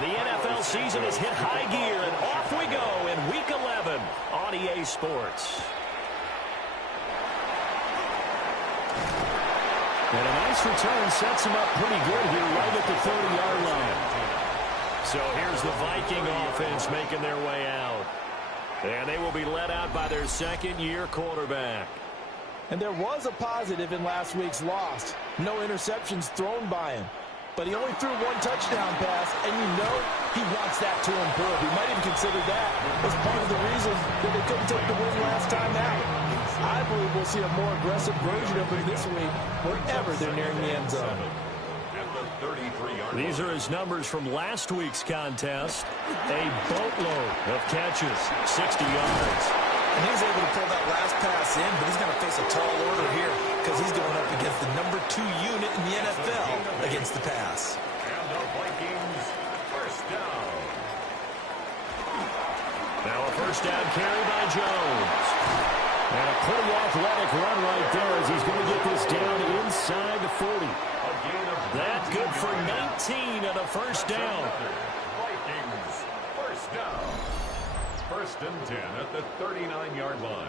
The NFL season has hit high gear, and off we go in Week 11 on EA Sports. And a nice return sets him up pretty good here right at the 30-yard line. So here's the Viking offense making their way out. And they will be led out by their second-year quarterback. And there was a positive in last week's loss. No interceptions thrown by him. But he only threw one touchdown pass, and you know he wants that to improve. He might even consider that as part of the reason that they couldn't take the win last time out. I believe we'll see a more aggressive version of him this week wherever they're nearing the end zone. These are his numbers from last week's contest. A boatload of catches, 60 yards. And he was able to pull that last pass in, but he's going to face a tall order here because he's going up against the number 2 unit in the NFL against the pass. And the Vikings, first down. Now a first down carry by Jones. And a pretty athletic run right there as he's going to get this down inside the 40. That good for 19 and a first down. Vikings, first down. First and 10 at the 39-yard line.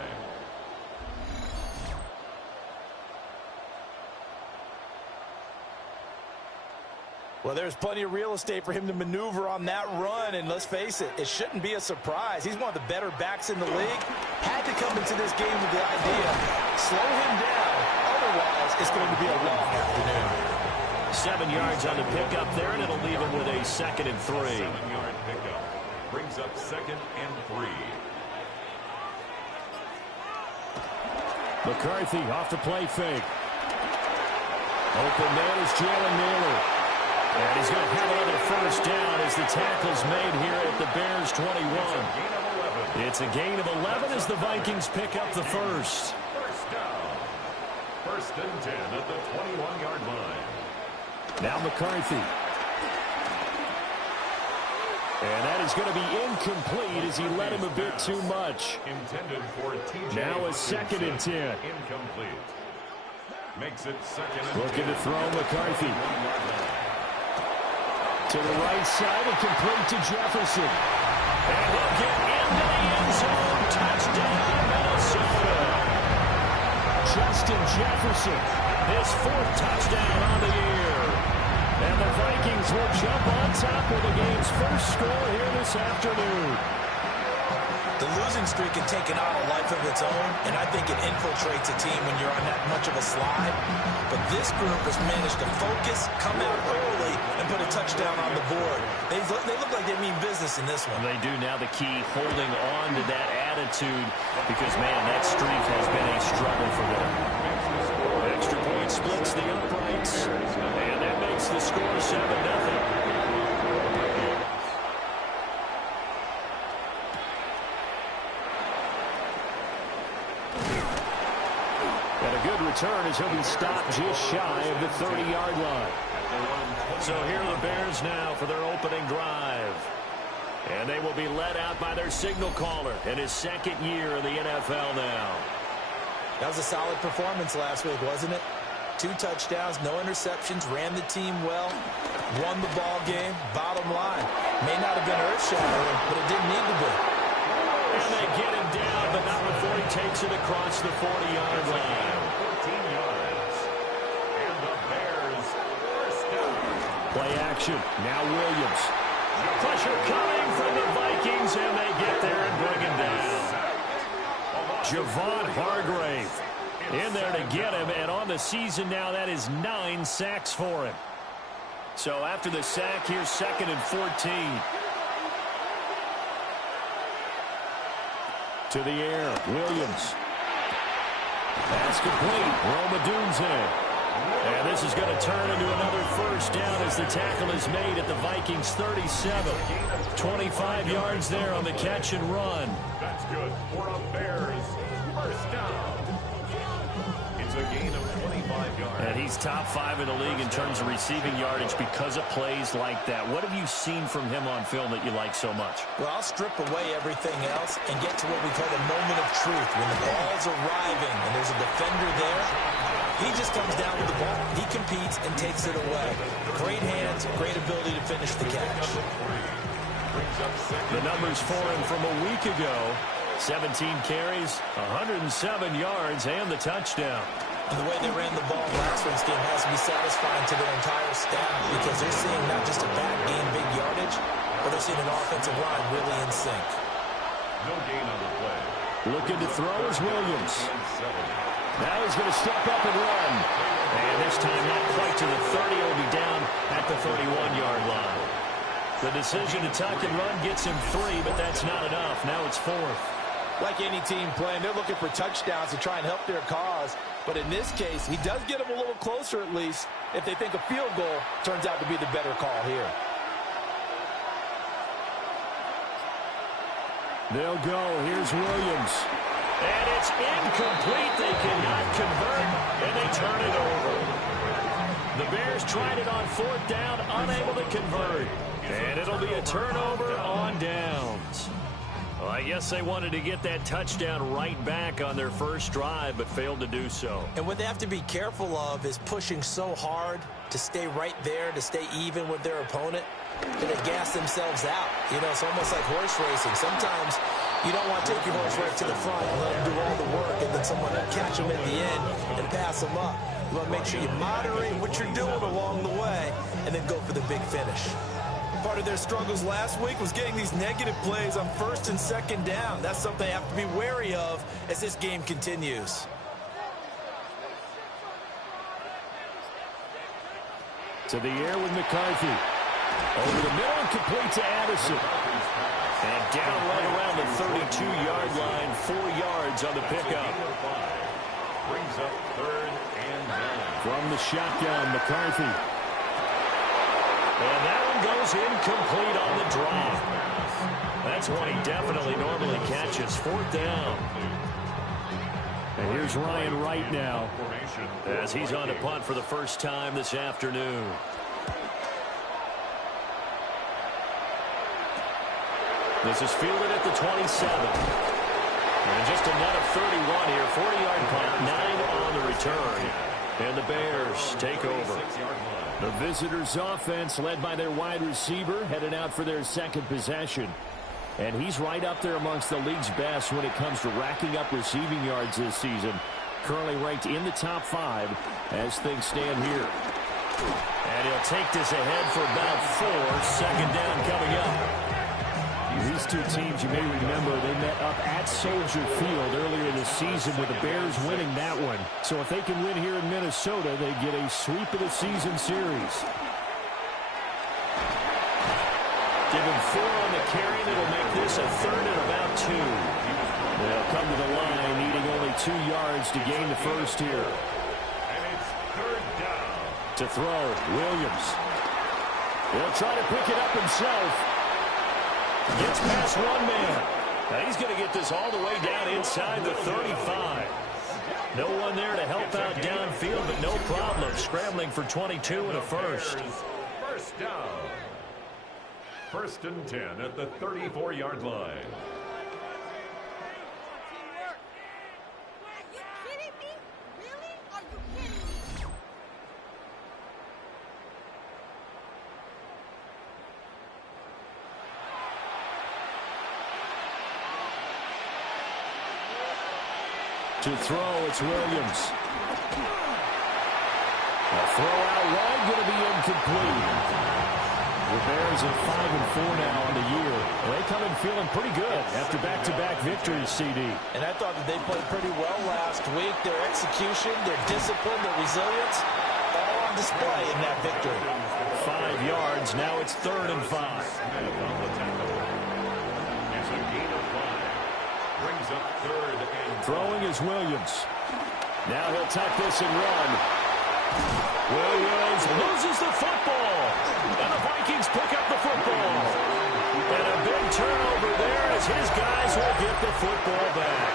Well, there's plenty of real estate for him to maneuver on that run, and let's face it, it shouldn't be a surprise. He's one of the better backs in the league. Had to come into this game with the idea, slow him down, otherwise it's going to be a long afternoon. 7 yards on the pickup there, and it'll leave him with a 2nd and 3. 7-yard pickup brings up 2nd and 3. McCarthy off the play fake. Open man is Jalen Naylor. And he's going to have another first down as the tackle's made here at the Bears 21. It's a gain of 11 as the Vikings pick up the first. First down. First and 10 at the 21-yard line. Now McCarthy. And that is going to be incomplete as he led him a bit too much. Intended for TJ. Now a 2nd and 10. Incomplete. Makes it 2nd and 10. Looking to throw McCarthy. To the right side and complete to Jefferson. And he'll get into the end zone. Touchdown, Minnesota. Justin Jefferson, his 4th touchdown on the year. And the Vikings will jump on top with the game's first score here this afternoon. The losing streak had taken on a life of its own, and I think it infiltrates a team when you're on that much of a slide. But this group has managed to focus, come out early, and put a touchdown on the board. They look like they mean business in this one. They do. Now the key, holding on to that attitude, because, man, that streak has been a struggle for them. Extra point splits the uprights, and that makes the score 7-0. Return as he'll be stopped just shy of the 30-yard line. So here are the Bears now for their opening drive. And they will be led out by their signal caller in his 2nd year in the NFL now. That was a solid performance last week, wasn't it? 2 touchdowns, no interceptions, ran the team well, won the ball game. Bottom line, may not have been earth-shattering, but it didn't need to be. And they get him down, but not before he takes it across the 40-yard line. 14 yards. And the Bears first down. Play action. Now Williams. Pressure coming from the Vikings, and they get there and bring him down. Javon Hargrave in there to get him, and on the season now, that is 9 sacks for him. So after the sack, here's 2nd and 14. To the air, Williams. Pass complete. Roma Dunze. And this is going to turn into another first down as the tackle is made at the Vikings 37. 25 yards there on the catch and run. That's good for a Bears first down. It's a gain of 25 yards. And he's top 5 in the league in terms of receiving yardage because of plays like that. What have you seen from him on film that you like so much? Well, I'll strip away everything else and get to what we call the moment of truth. When the ball's arriving and there's a defender there, He just comes down with the ball. He competes and takes it away. Great hands, great ability to finish the catch. The numbers for him from a week ago. 17 carries, 107 yards, and the touchdown. And the way they ran the ball last week's game has to be satisfying to their entire staff because they're seeing not just a back gain big yardage, but they're seeing an offensive line really in sync. No gain on the play. Looking to throw is Williams. Now he's going to step up and run. And this time not quite to the 30. He'll be down at the 31-yard line. The decision to tuck and run gets him 3, but that's not enough. Now it's 4th. Like any team playing, they're looking for touchdowns to try and help their cause. But in this case, he does get them a little closer at least if they think a field goal turns out to be the better call here. They'll go. Here's Williams. And it's incomplete. They cannot convert, and they turn it over. The Bears tried it on 4th down, unable to convert. And it'll be a turnover on downs. Well, I guess they wanted to get that touchdown right back on their first drive, but failed to do so. And what they have to be careful of is pushing so hard to stay right there, to stay even with their opponent, that they gas themselves out. You know, it's almost like horse racing. Sometimes you don't want to take your horse right to the front and let them do all the work, and then someone will catch them at the end and pass them up. You want to make sure you moderate what you're doing along the way and then go for the big finish. Part of their struggles last week was getting these negative plays on 1st and 2nd down. That's something they have to be wary of as this game continues. To the air with McCarthy. Over the middle and complete to Addison. And down right around the 32-yard line, 4 yards on the pickup. Brings up 3rd and 9. From the shotgun, McCarthy. And that one goes incomplete on the drop. That's one he definitely normally catches. 4th down. And here's Ryan Wright now as he's on to punt for the first time this afternoon. This is fielded at the 27. And just another 31 here. 40-yard punt, 9 on the return. And the Bears take over. The visitors' offense, led by their wide receiver, headed out for their second possession. And he's right up there amongst the league's best when it comes to racking up receiving yards this season. Currently ranked in the top 5 as things stand here. And he'll take this ahead for about 4. 2nd down coming up. These two teams, you may remember, they met up at Soldier Field earlier this season with the Bears winning that one. So if they can win here in Minnesota, they get a sweep of the season series. Give him 4 on the carry. That'll make this a 3rd and about 2. They'll come to the line, needing only 2 yards to gain the first here. And it's 3rd down. To throw, Williams. He'll try to pick it up himself. Gets past one man. Now he's going to get this all the way down inside the 35. No one there to help out downfield, but no problem. Scrambling for 22 and a first. First down. 1st and 10 at the 34-yard line. Are you kidding me? Really? Are you kidding me? To throw, it's Williams. A throw out wide, going to be incomplete. The Bears at 5-4 now on the year. Well, they come in feeling pretty good after back-to-back victories, CD. And I thought that they played pretty well last week. Their execution, their discipline, their resilience, all on display in that victory. 5 yards. Now it's 3rd and 5. It's a gain of 5. Brings up 3rd and Throwing is Williams. Now he'll tuck this and run. Williams loses the football. And the Vikings pick up the football. And a big turnover there as his guys will get the football back.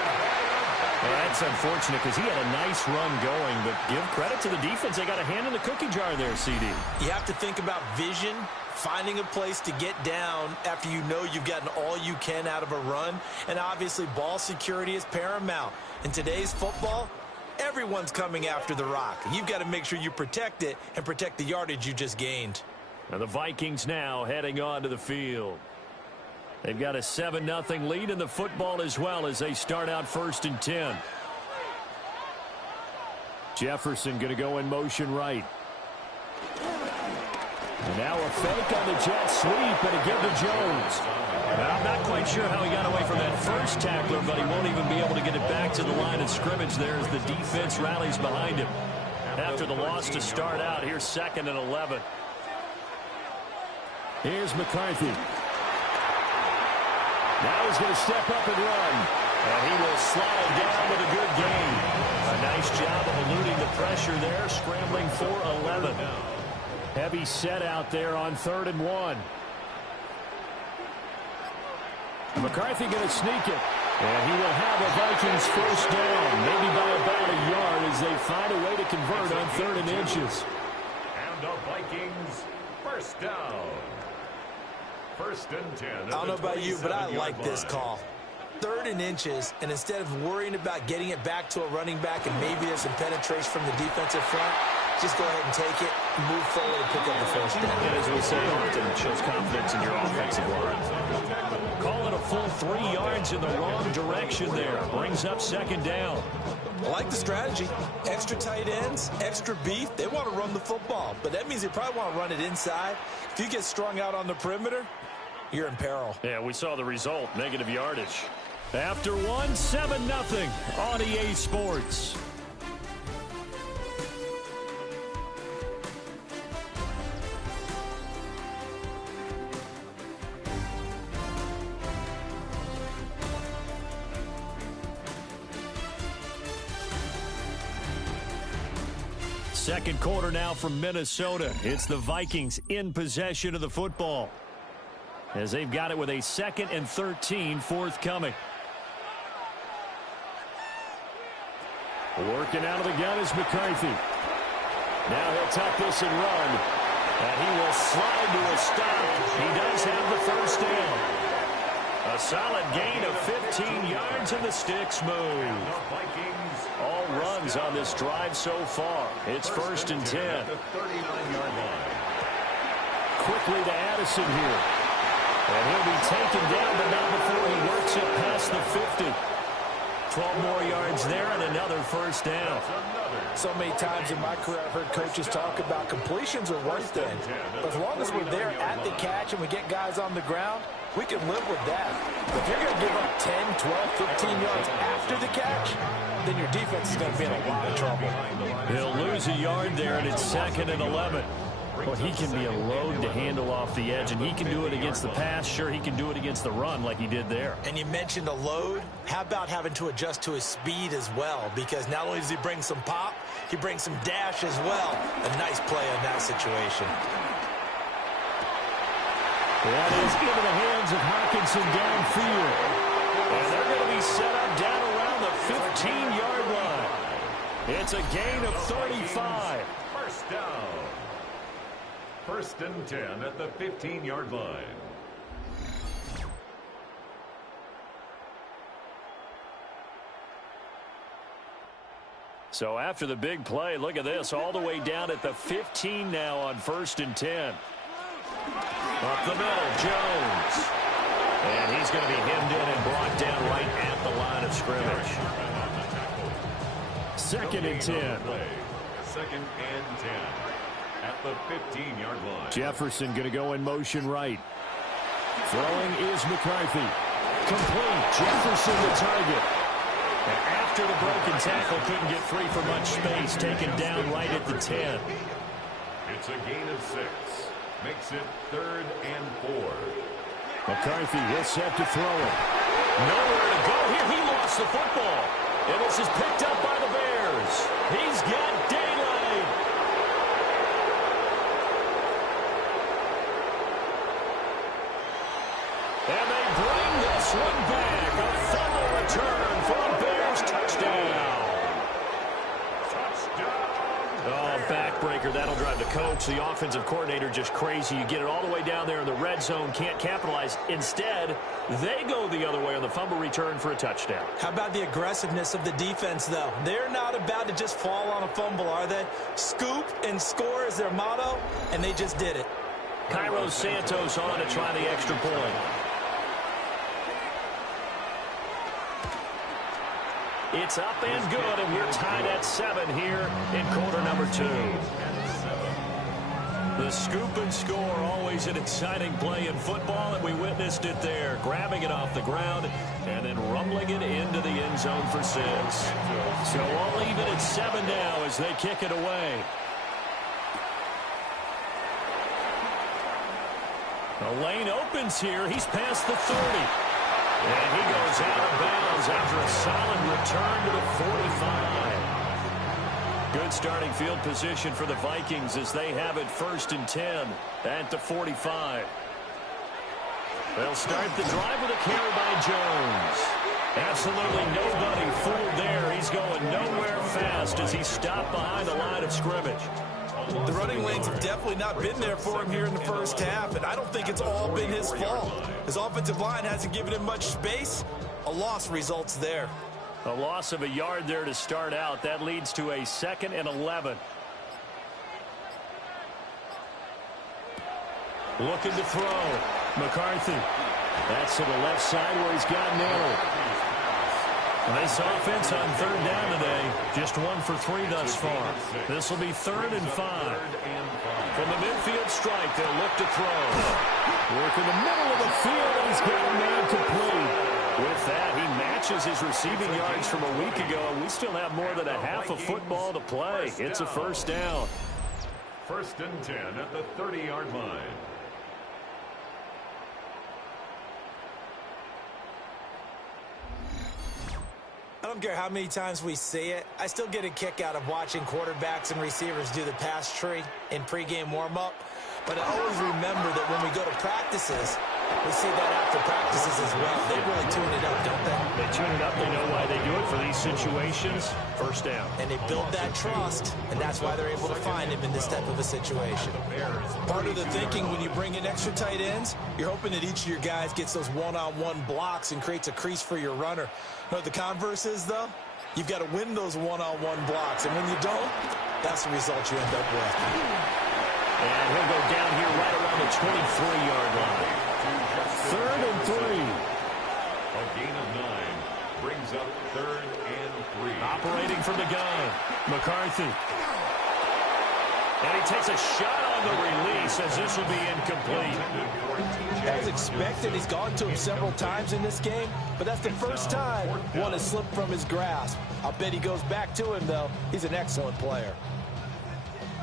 Well, that's unfortunate because he had a nice run going, but give credit to the defense. They got a hand in the cookie jar there, CD. You have to think about vision, finding a place to get down after you know you've gotten all you can out of a run. And obviously ball security is paramount. In today's football, Everyone's coming after the rock. You've got to make sure you protect it and protect the yardage you just gained. And the Vikings now heading onto the field. They've got a 7-0 lead in the football as well as they start out 1st and 10. Jefferson going to go in motion right. And now a fake on the jet sweep and a give to Jones. Now, I'm not quite sure how he got away from that first tackler, but he won't even be able to get it back to the line of scrimmage there as the defense rallies behind him. After the loss to start out, here's 2nd and 11. Here's McCarthy. Now he's going to step up and run. And he will slide down with a good gain. A nice job of eluding the pressure there, scrambling for 11. Heavy set out there on 3rd and 1. McCarthy going to sneak it. And he will have a Vikings first down, maybe by about a yard as they find a way to convert on 3rd and inches. And the Vikings first down. 1st and 10. I don't know about you, but I like this call. 3rd and inches, and instead of worrying about getting it back to a running back and maybe there's some penetration from the defensive front, just go ahead and take it, move forward, and pick up the first down. And as we say often, it shows confidence in your offensive line. Call it a full 3 yards in the wrong direction there. Brings up 2nd down. I like the strategy. Extra tight ends, extra beef. They want to run the football, but that means they probably want to run it inside. If you get strung out on the perimeter, you're in peril. Yeah, we saw the result, negative yardage. After 1, 7-0 on EA Sports. Second quarter now from Minnesota. It's the Vikings in possession of the football, as they've got it with a 2nd and 13 forthcoming. Working out of the gun is McCarthy. Now he'll tuck this and run. And he will slide to a stop. He does have the first down. A solid gain of 15 yards and the sticks move. All runs on this drive so far. It's 1st and 10. Quickly to Addison here. And he'll be taken down, but not before he works it past the 50. 12 more yards there and another first down. So many times in my career I've heard coaches talk about completions are one thing. But as long as we're there at the catch and we get guys on the ground, we can live with that. But if you're going to give up 10, 12, 15 yards after the catch, then your defense is going to be in a lot of trouble. He'll lose a yard there, and it's 2nd and 11. Well, he can be a load to handle off the edge, and he can do it against the pass. Sure, he can do it against the run like he did there. And you mentioned a load. How about having to adjust to his speed as well? Because not only does he bring some pop, he brings some dash as well. A nice play in that situation. That is into the hands of Hawkinson downfield. And they're going to be set up down around the 15-yard line. It's a gain of 35. First down. 1st and 10 at the 15-yard line. So after the big play, look at this, all the way down at the 15 now on 1st and 10. Up the middle, Jones. And he's going to be hemmed in and brought down right at the line of scrimmage. 2nd and 10. 2nd and 10 at the 15-yard line. Jefferson going to go in motion right. Throwing is McCarthy. Complete. Jefferson the target. And after the broken tackle, couldn't get free for much space. Taken down right at the 10. It's a gain of 6. Makes it 3rd and 4. McCarthy is set to throw it. Nowhere to go here. He lost the football. And this is picked up by the Bears. He's got daylight. And they bring this one back. A fumble return for a Bears touchdown. Touchdown. Oh, backbreaker playmaker. That'll drive the coach, the offensive coordinator, just crazy. You get it all the way down there in the red zone, can't capitalize. Instead, they go the other way on the fumble return for a touchdown. How about the aggressiveness of the defense, though? They're not about to just fall on a fumble, are they? Scoop and score is their motto, and they just did it. Cairo Santos on to try the extra point. It's up and good, and we're tied at 7 here in quarter number 2. The scoop and score, always an exciting play in football, and we witnessed it there, grabbing it off the ground and then rumbling it into the end zone for 6. So all even at 7 now as they kick it away. The lane opens here. He's past the 30. And he goes out of bounds after a solid return to the 45. Good starting field position for the Vikings as they have it 1st and 10 at the 45. They'll start the drive with a carry by Jones. Absolutely nobody fooled there. He's going nowhere fast as he stopped behind the line of scrimmage. The running lanes have definitely not been there for him here in the first half, and I don't think it's all been his fault. His offensive line hasn't given him much space. A loss results there. A loss of a yard there to start out. That leads to a 2nd and 11. Looking to throw. McCarthy. That's to the left side where he's got nailed. Nice offense on 3rd down today. Just 1 for 3 thus far. This will be 3rd and 5. From the midfield strike, they'll look to throw. Work in the middle of the field, and he's got a man complete. With that, he matches his receiving yards from a week ago, and we still have more than a half of football to play. It's a 1st down. 1st and 10 at the 30-yard line. I don't care how many times we see it. I still get a kick out of watching quarterbacks and receivers do the pass tree in pregame warm-up. But I always remember that when we go to practices, we see that after practices as well. They really tune it up, don't they? They tune it up. They know why they do it for these situations. 1st down. And they build that trust, and that's why they're able to find him in this type of a situation. Part of the thinking when you bring in extra tight ends, you're hoping that each of your guys gets those one-on-one blocks and creates a crease for your runner. You know what the converse is, though? You've got to win those one-on-one blocks, and when you don't, that's the result you end up with. And he'll go down here right around the 23-yard line. 3rd and 3. A gain of 9 brings up 3rd and 3. Operating from the gun, McCarthy. And he takes a shot on the release as this will be incomplete. As expected, he's gone to him several times in this game, but that's the first time one has slipped from his grasp. I'll bet he goes back to him, though. He's an excellent player.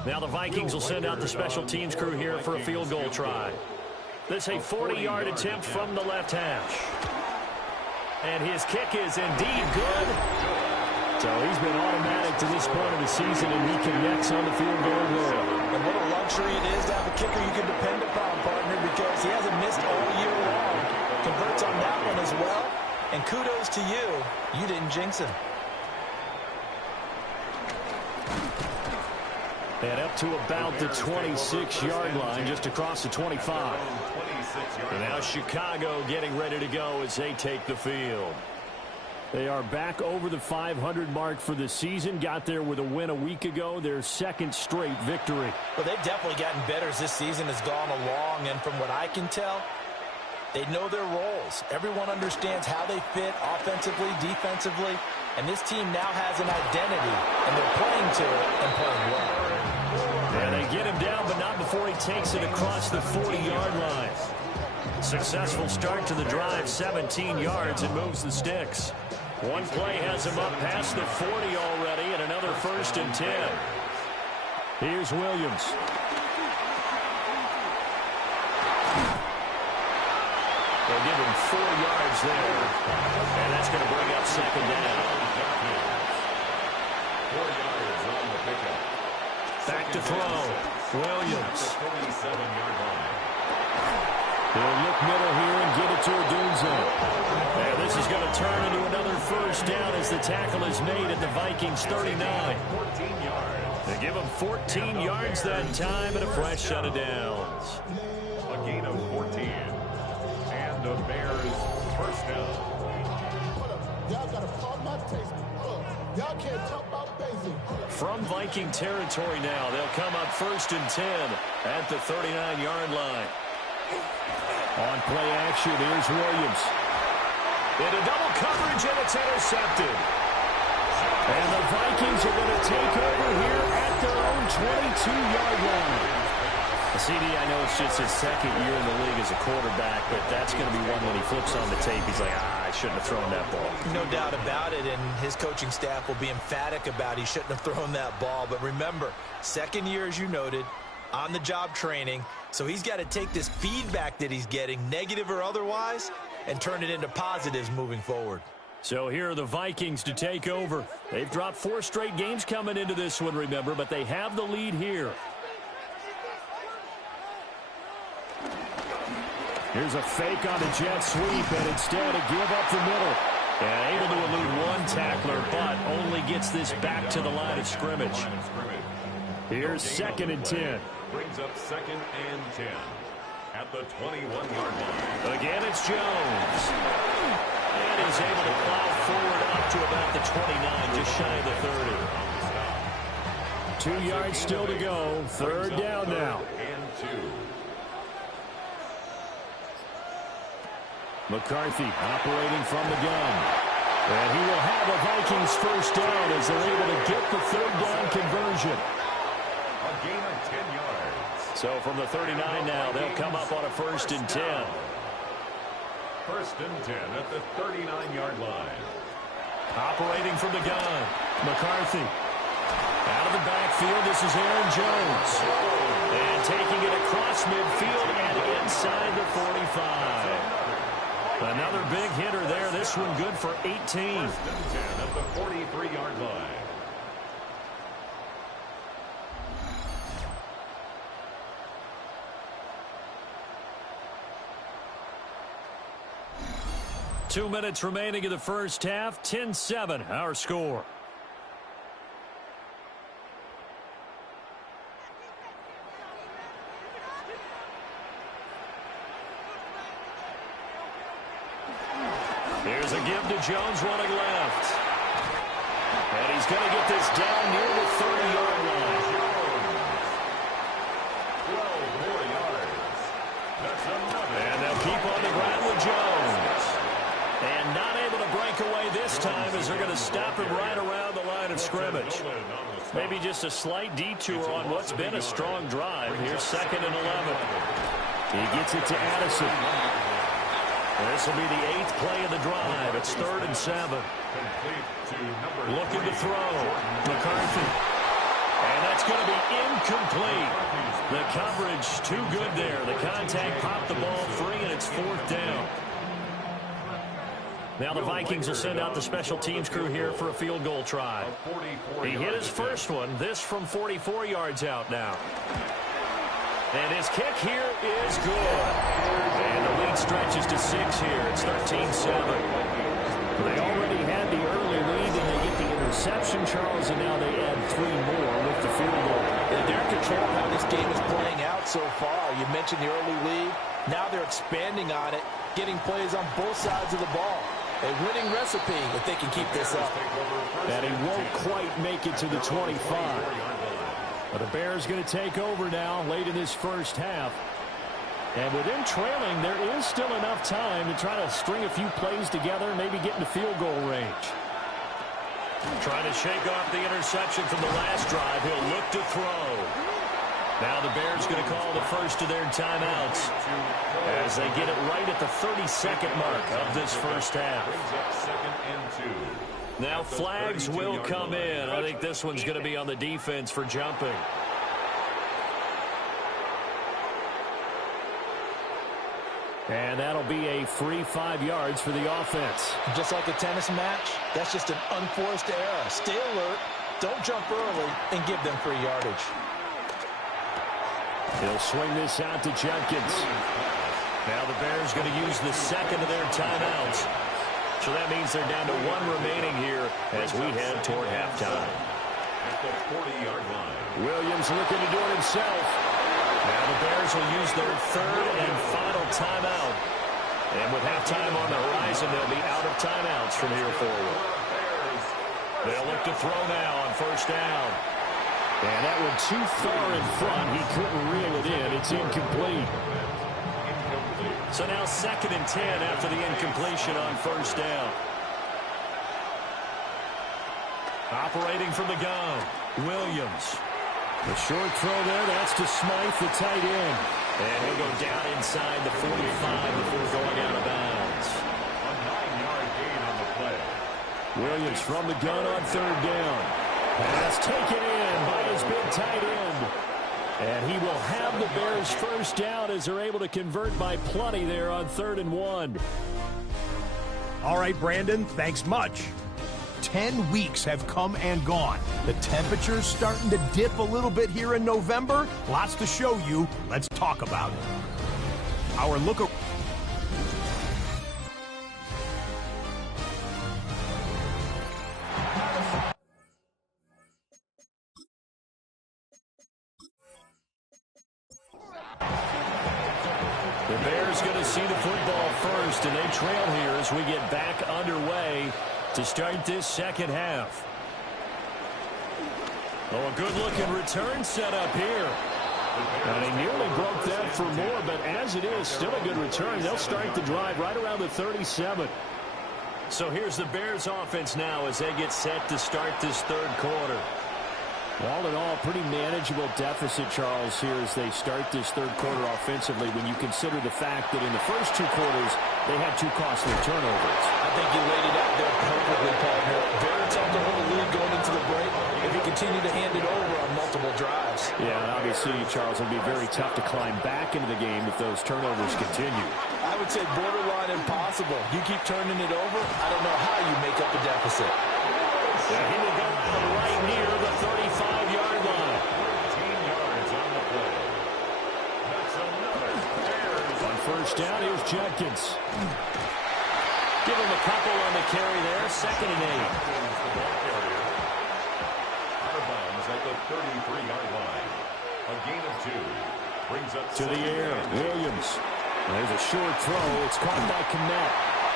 Now the Vikings will send out the special teams crew here for a field goal try. This a 40-yard attempt from the left hash. And his kick is indeed good. So he's been automatic to this point of the season, and he connects on the field goal goal. And what a luxury it is to have a kicker you can depend upon, partner, because he hasn't missed all year long. Converts on that one as well. And kudos to you. You didn't jinx him. And up to about the 26-yard line, just across the 25. And now Chicago getting ready to go as they take the field. They are back over the 500 mark for the season. Got there with a win a week ago, their 2nd straight victory. Well, they've definitely gotten better as this season has gone along, and from what I can tell, they know their roles. Everyone understands how they fit offensively, defensively, and this team now has an identity, and they're playing to it and playing well. And they get him down, but not before he takes it across the 40-yard line. Successful start to the drive, 17 yards, and moves the sticks. One play has him up past the 40 already, and another 1st and 10. Here's Williams. They'll give him 4 yards there, and that's going to bring up 2nd down. 4 yards on the pickup. Back to throw. Williams. 47-yard line. He'll look middle here and get it to Odunze. And this is going to turn into another 1st down as the tackle is made at the Vikings 39. 14 yards. They give him 14 yards that time and a fresh set of downs. A gain of 14. And the Bears first down. Y'all got to pump my taste. Y'all can't talk about basic. From Viking territory now, they'll come up 1st and 10 at the 39-yard line. On play action, here's Williams. Into double coverage, and it's intercepted. And the Vikings are going to take over here at their own 22-yard line. CD, I know it's just his second year in the league as a quarterback, but that's going to be one when he flips on the tape. He's like, I shouldn't have thrown that ball. No doubt about it, and his coaching staff will be emphatic about he shouldn't have thrown that ball. But remember, second year, as you noted, on-the-job training, so he's got to take this feedback that he's getting, negative or otherwise, and turn it into positives moving forward. So here are the Vikings to take over. They've dropped 4 straight games coming into this one, remember, but they have the lead here. Here's a fake on the jet sweep, and instead a give up the middle. And able to elude one tackler, but only gets this back to the line of scrimmage. Here's 2nd and 10. Brings up 2nd and 10 at the 21-yard line. Again, it's Jones. And he's able to plow forward up to about the 29, just shy of the 30. 2 yards still to go. 3rd down now. And 2. McCarthy operating from the gun. And he will have a Vikings first down as they're able to get the 3rd down conversion. A gain of 10 yards. So from the 39 now, they'll come up on a 1st and 10. 1st and 10 at the 39-yard line. Operating from the gun. McCarthy. Out of the backfield, this is Aaron Jones. And taking it across midfield and inside the 45. Another big hitter there. This one good for 18. 1st and 10 at the 43-yard line. Two minutes remaining in the first half. 10-7, our score. Here's a give to Jones running left. And he's going to get this down near the 30-yard line. 12 more yards. That's another. And they'll keep on the ground with Jones. And not able to break away this time as they're going to stop him right around the line of scrimmage. Maybe just a slight detour on what's been a strong drive. Here's 2nd and 11. He gets it to Addison. This will be the 8th play of the drive. It's 3rd and 7. Looking to throw. McCarthy. And that's going to be incomplete. The coverage too good there. The contact popped the ball free, and it's 4th down. Now the Vikings will send out the special teams crew here for a field goal try. He hit his first one. This from 44 yards out now. And his kick here is good. And the lead stretches to 6 here. It's 13-7. They already had the early lead, and they get the interception, Charles, and now they add 3 more with the field goal. And they're in control of how this game is playing out so far. You mentioned the early lead. Now they're expanding on it, getting plays on both sides of the ball. A winning recipe if they can keep this up. And he won't quite make it to the 25. But the Bears going to take over now late in this first half. And with them trailing, there is still enough time to try to string a few plays together and maybe get into field goal range. Trying to shake off the interception from the last drive. He'll look to throw. Now the Bears going to call the first of their timeouts as they get it right at the 32nd mark of this first half. Now flags will come in. I think this one's going to be on the defense for jumping. And that'll be a free 5 yards for the offense. Just like a tennis match, that's just an unforced error. Stay alert, don't jump early, and give them free yardage. He'll swing this out to Jenkins. Now the Bears going to use the second of their timeouts. So that means they're down to 1 remaining here as we head toward halftime. at the 40-yard line. Williams looking to do it himself. Now the Bears will use their third and final timeout. And with halftime on the horizon, they'll be out of timeouts from here forward. They'll look to throw now on first down. And that one too far in front. He couldn't reel it in. It's incomplete. So now 2nd and 10 after the incompletion on first down. Operating from the gun, Williams. The short throw there, that's to Smythe, the tight end. And he'll go down inside the 45 before going out of bounds. A 9-yard gain on the play. Williams from the gun on third down. Pass taken in by his big tight end. And he will have the Bears first down as they're able to convert by plenty there on 3rd and 1. All right, Brandon, thanks much. 10 weeks have come and gone. The temperature's starting to dip a little bit here in November. Lots to show you. Let's talk about it. Our look at The Bears going to see the football first, and they trail here as we get back underway to start this second half. Oh, a good-looking return set up here. And he nearly broke that for more, but as it is, still a good return. They'll start the drive right around the 37. So here's the Bears offense now as they get set to start this third quarter. All in all, pretty manageable deficit, Charles, here as they start this third quarter offensively when you consider the fact that in the first 2 quarters, they had 2 costly turnovers. I think you laid it out there perfectly, partner. Very tough to hold the lead going into the break if you continue to hand it over on multiple drives. Yeah, and obviously, Charles, it'll be very tough to climb back into the game if those turnovers continue. I would say borderline impossible. You keep turning it over, I don't know how you make up a deficit. Yeah, he will go out right near the 35-yard line. 13 yards on the play. That's another Bears. On first down, here's Jenkins. Give him a couple on the carry there. 2nd and 8. Out of bounds at the 33-yard line. A gain of 2. Brings up To the air, Williams. There's a short throw. It's caught by Kmet.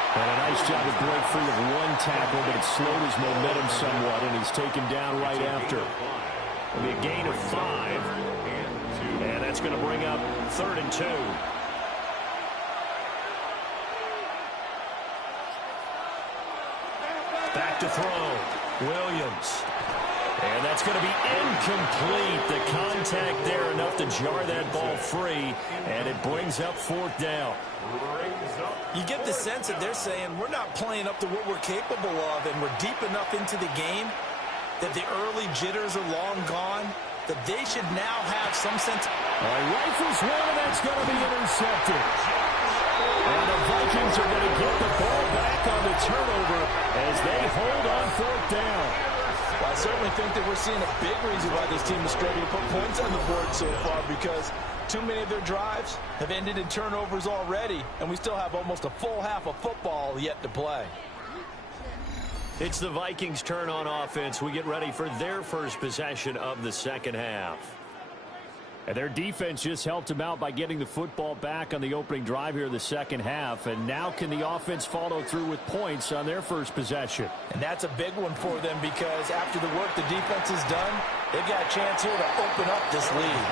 And a nice job to break free of 1 tackle, but it slowed his momentum somewhat, and he's taken down right after. It'll be a gain of 5. And that's going to bring up 3rd and 2. Back to throw. Williams. And that's going to be incomplete. The contact there enough to jar that ball free, and it brings up 4th down. You get the sense that they're saying we're not playing up to what we're capable of, and we're deep enough into the game that the early jitters are long gone, that they should now have some sense. All right, rifles one, and that's going to be intercepted. And the Vikings are going to get the ball back on the turnover as they hold on 4th down. Well, I certainly think that we're seeing a big reason why this team is struggling to put points on the board so far, because too many of their drives have ended in turnovers already, and we still have almost a full half of football yet to play. It's the Vikings' turn on offense. We get ready for their first possession of the second half. And their defense just helped them out by getting the football back on the opening drive here in the second half. And now can the offense follow through with points on their first possession? And that's a big one for them, because after the work the defense has done, they've got a chance here to open up this lead.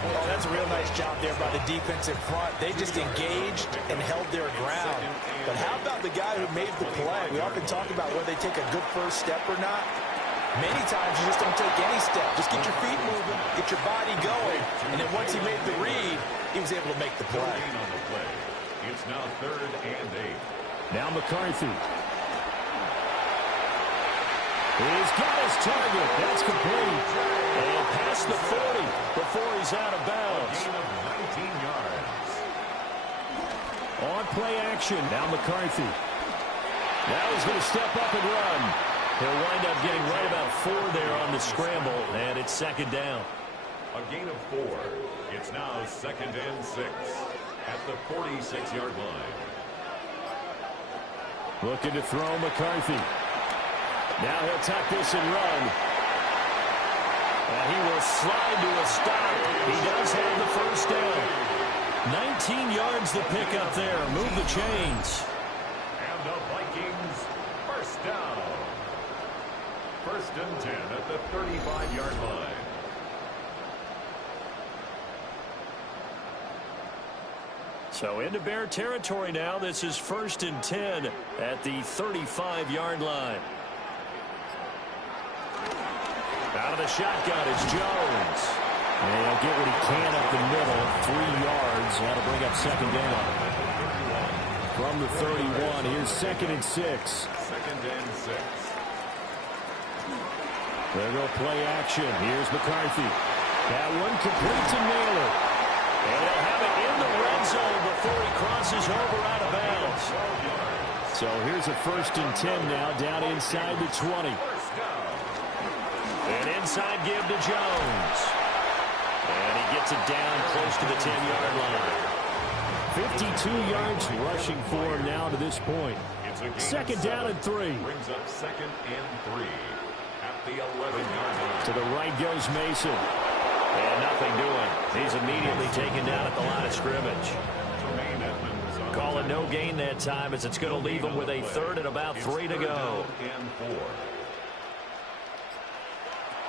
Oh, that's a real nice job there by the defense in front. They just engaged and held their ground. But how about the guy who made the play? We often talk about whether they take a good first step or not. Many times you just don't take any step. Just get your feet moving, get your body going, and then once he made the read, he was able to make the play. It's now 3rd and 8. Now McCarthy. He's got his target. That's complete. And past the 40 before he's out of bounds. Gain of 19 yards. On play action. Now McCarthy. Now he's going to step up and run. He'll wind up getting right about 4 there on the scramble, and it's 2nd down. A gain of 4. It's now 2nd and 6 at the 46-yard line. Looking to throw McCarthy. Now he'll tuck this and run. And he will slide to a stop. He does have the first down. 19 yards to pick up there. Move the chains. And the Vikings first down. First and 10 at the 35-yard line. So into Bear territory now. This is first and 10 at the 35-yard line. Out of the shotgun is Jones. And he'll get what he can up the middle. 3 yards. That'll bring up second down. From the 31, here's second and 6. Second and 6. There go play action. Here's McCarthy. That one complete to Naylor. And they'll have it in the red zone before he crosses over out of bounds. So here's a first and 10 now down inside the 20. An inside give to Jones. And he gets it down close to the 10-yard line. 52 yards rushing for him now to this point. Second down and 3. Brings up second and 3 at the 11-yard line. To the right goes Mason. And nothing doing. He's immediately taken down at the line of scrimmage. Call it no gain that time as it's going to leave him with a third and about 3 to go.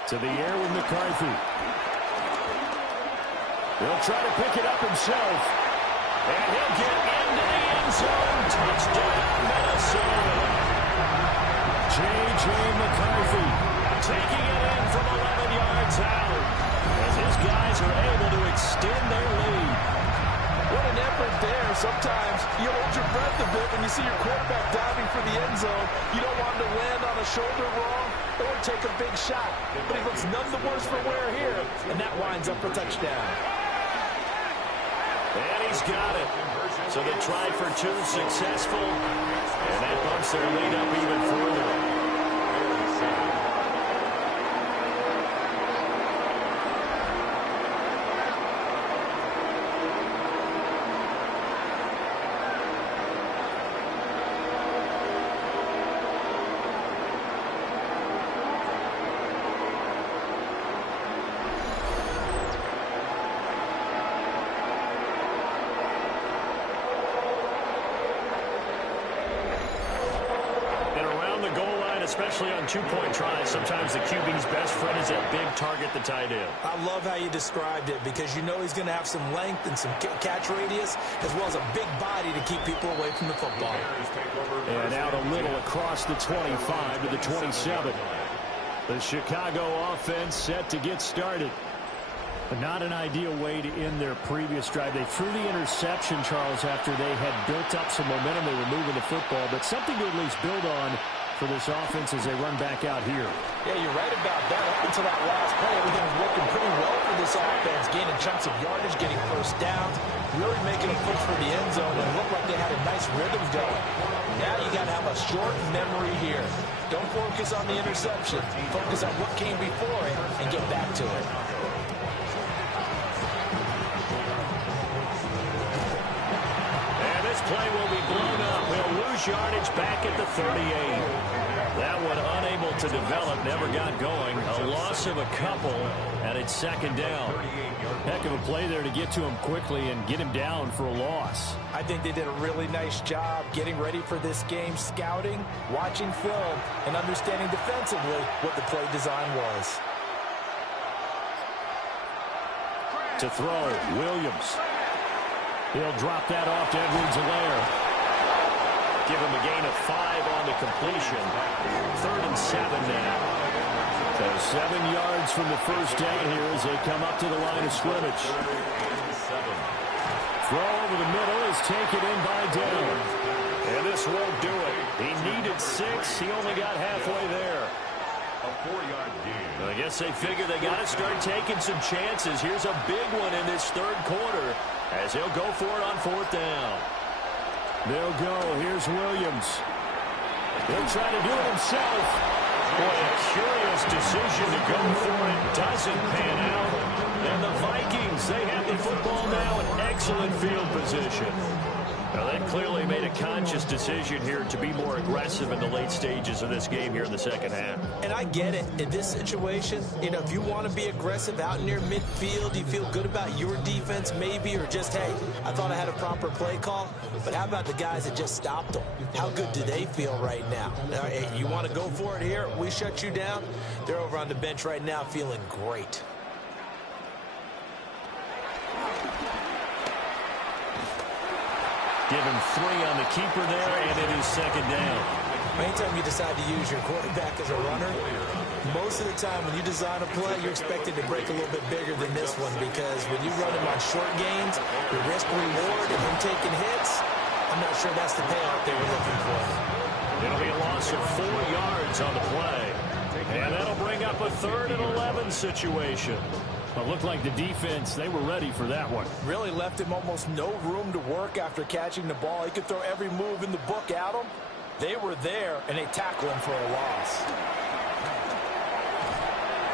To the air with McCarthy. He'll try to pick it up himself. And he'll get into the end zone. Touchdown, Minnesota. J.J. McCarthy taking it in from 11 yards out as his guys are able to extend their lead. What an effort there. Sometimes you hold your breath a bit when you see your quarterback diving for the end zone. You don't want him to land on a shoulder wrong or take a big shot. But he looks none the worse for wear here, and that winds up a touchdown. And he's got it. So the try for 2 successful, and that bumps their lead up even further. Especially on 2-point tries, sometimes the QB's best friend is that big target, the tight end. I love how you described it because you know he's going to have some length and some catch radius as well as a big body to keep people away from the football. And out a little across the 25 to the 27. The Chicago offense set to get started. But not an ideal way to end their previous drive. They threw the interception, Charles, after they had built up some momentum. They were moving the football, but something to at least build on for this offense as they run back out here. Yeah, you're right about that. Up until that last play, everything was working pretty well for this offense, gaining chunks of yardage, getting first downs, really making a push for the end zone, and it looked like they had a nice rhythm going. Now you got to have a short memory here. Don't focus on the interception. Focus on what came before it and get back to it. And this play will be blown up. He'll lose yardage back at the 38. That one unable to develop, never got going. A loss of a couple, and it's second down. Heck of a play there to get to him quickly and get him down for a loss. I think they did a really nice job getting ready for this game, scouting, watching film, and understanding defensively what the play design was. To throw, Williams. He'll drop that off to Edwards-Helaire. Give him a gain of 5 on the completion. 3rd and 7 now. So 7 yards from the first down here as they come up to the line of scrimmage. Throw over the middle is taken in by Dillon. And this won't do it. He needed 6. He only got halfway there. A 4-yard gain. I guess they figure they got to start taking some chances. Here's a big one in this third quarter as he'll go for it on 4th down. They'll go. Here's Williams. He'll try to do it himself. Boy, a curious decision to go for it. Doesn't pan out. And the Vikings, they have the football now in excellent field position. Now, that clearly made a conscious decision here to be more aggressive in the late stages of this game here in the second half. And I get it. In this situation, you know, if you want to be aggressive out near midfield, you feel good about your defense maybe, or just, hey, I thought I had a proper play call. But how about the guys that just stopped them? How good do they feel right now? Hey, you want to go for it here? We shut you down. They're over on the bench right now feeling great. Give him 3 on the keeper there, and it is second down. Anytime you decide to use your quarterback as a runner, most of the time when you design a play, you're expected to break a little bit bigger than this one, because when you run him on short gains, the risk-reward and him taking hits, I'm not sure that's the payoff they were looking for. It'll be a loss of 4 yards on the play. And that'll bring up a 3rd and 11 situation. It looked like the defense, they were ready for that one. Really left him almost no room to work after catching the ball. He could throw every move in the book at him. They were there, and they tackled him for a loss.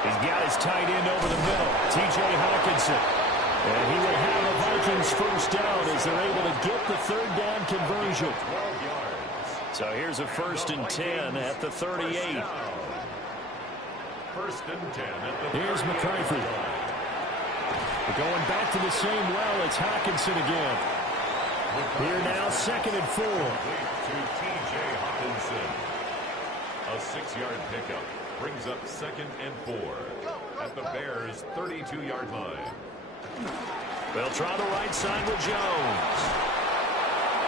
He's got his tight end over the middle, T.J. Hawkinson. And he will have the Vikings first down as they're able to get the 3rd down conversion. So here's a 1st and 10 at the 38. 1st and 10 at the 38. Here's McCarthy. Going back to the same well, it's Hawkinson again. Here now, 2nd and 4. To T.J. Hawkinson. A 6-yard pickup brings up 2nd and 4 at the Bears' 32-yard line. They'll try the right side with Jones.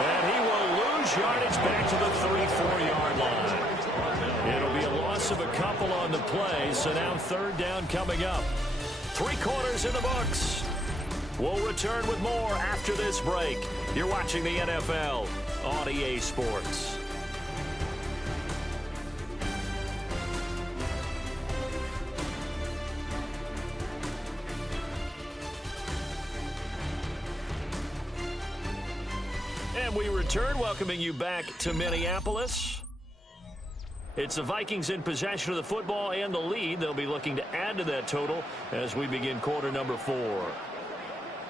And he will lose yardage back to the 34-yard line. It'll be a loss of a couple on the play, so now 3rd down coming up. 3 quarters in the books. We'll return with more after this break. You're watching the NFL on EA Sports. And we return, welcoming you back to Minneapolis. It's the Vikings in possession of the football and the lead. They'll be looking to add to that total as we begin quarter number 4.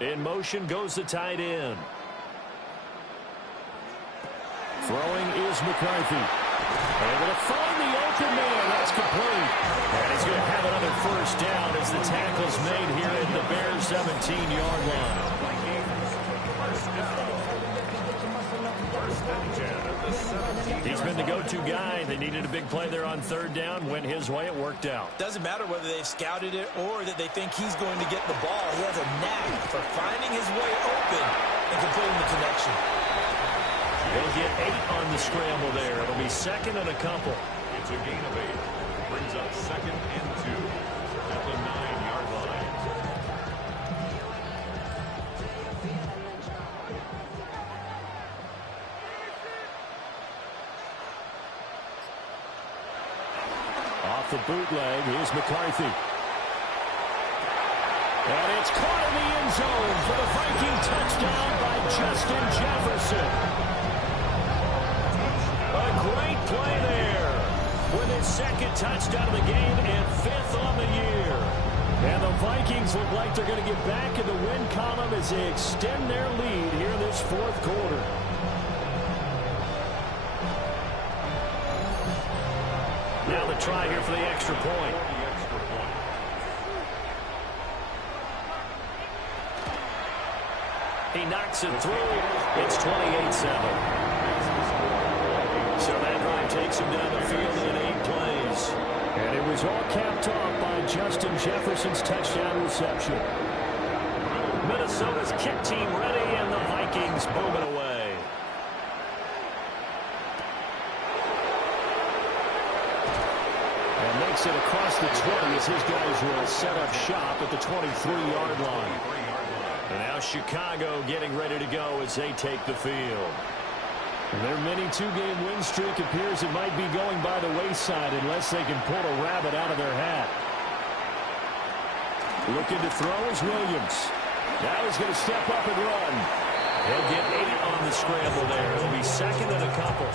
In motion goes the tight end. Throwing is McCarthy. Able to find the open man. That's complete. And he's going to have another first down as the tackle's made here at the Bears' 17-yard line. He's been the go-to guy. They needed a big play there on 3rd down. Went his way. It worked out. Doesn't matter whether they've scouted it or that they think he's going to get the ball. He has a knack for finding his way open and completing the connection. He'll get 8 on the scramble there. It'll be 2nd and a couple. It's a gain of 8. Brings up 2nd and 2 at the 9-yard line. Off the bootleg, here's McCarthy. And it's caught in the end zone for the Viking touchdown by Justin Jefferson. A great play there with his 2nd touchdown of the game and 5th on the year. And the Vikings look like they're going to get back in the win column as they extend their lead here in this 4th quarter. Now the try here for the extra point. He knocks it through. It's 28-7. So that drive takes him down the field in 8 plays. And it was all capped off by Justin Jefferson's touchdown reception. Minnesota's kick team ready, and the Vikings boom it away. And makes it across the 20 as his guys will set up shop at the 23-yard line. And now Chicago getting ready to go as they take the field. And their mini 2-game win streak appears it might be going by the wayside unless they can pull a rabbit out of their hat. Looking to throw is Williams. Now he's going to step up and run. He'll get 8 on the scramble there. It'll be 2nd and a couple.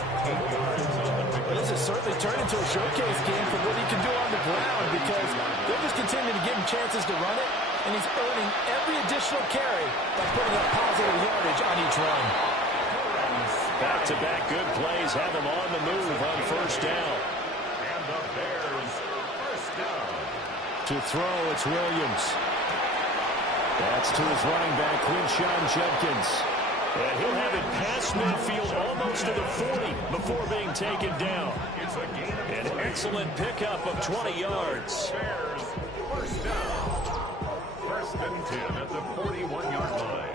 Well, this has certainly turned into a showcase game for what he can do on the ground, because they'll just continue to give him chances to run it. and he's earning every additional carry by putting up positive yardage on each run. Back-to-back good plays have him on the move on first down. And the Bears first down. To throw, it's Williams. That's to his running back, Quinshawn Judkins. And he'll have it past midfield almost to the 40 before being taken down. It's a gain of An excellent pickup of 20 yards. Bears first down. First and 10 at the 41-yard line.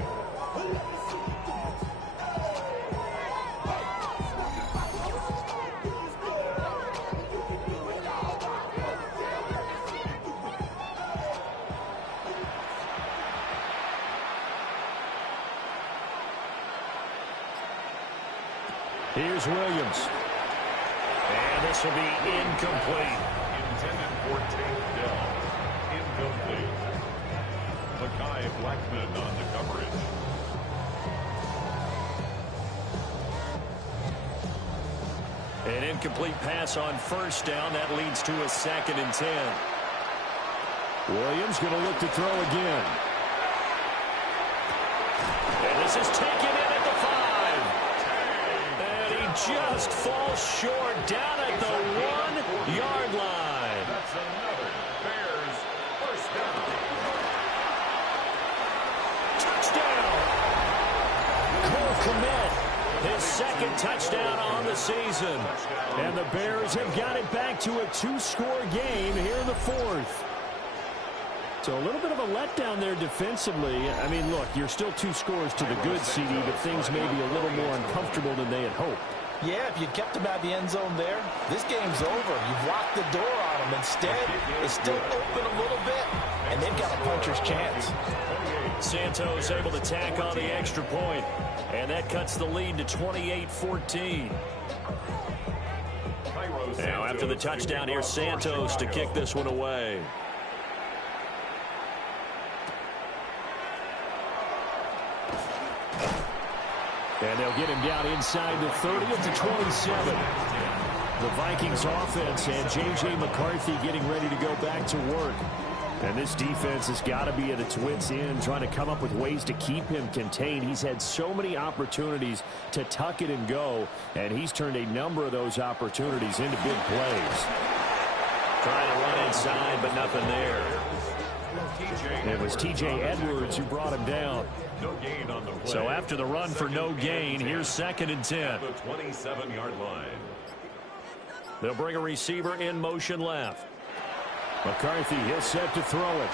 Here's Williams. And this will be incomplete. Intended for takedown. Incomplete. Mekhi Blackman on the coverage. An incomplete pass on first down. That leads to a 2nd and 10. Williams going to look to throw again. And this is taken in at the 5. And he just falls short down at the 1-yard line. That's another Bears first down. Touchdown! Cole Kmet, his 2nd touchdown on the season. And the Bears have got it back to a 2-score game here in the 4th. So a little bit of a letdown there defensively. I mean, look, you're still 2 scores to the good, CD, but things may be a little more uncomfortable than they had hoped. Yeah, if you kept him out of the end zone there, this game's over. You've locked the door on him. Instead, it's still open a little bit, and they've got a puncher's chance. Santos able to tack on the extra point, and that cuts the lead to 28-14. Now, after the touchdown, here's Santos to kick this one away. And they'll get him down inside the 30 at the 27. The Vikings offense and J.J. McCarthy getting ready to go back to work. And this defense has got to be at its wits' end, trying to come up with ways to keep him contained. He's had so many opportunities to tuck it and go, and he's turned a number of those opportunities into big plays. Trying to run inside, but nothing there. It was T.J. Edwards who brought him down. No gain on the play. So after the run for no gain, here's 2nd and 10. The 27-yard line. They'll bring a receiver in motion left. McCarthy, he'll set to throw it.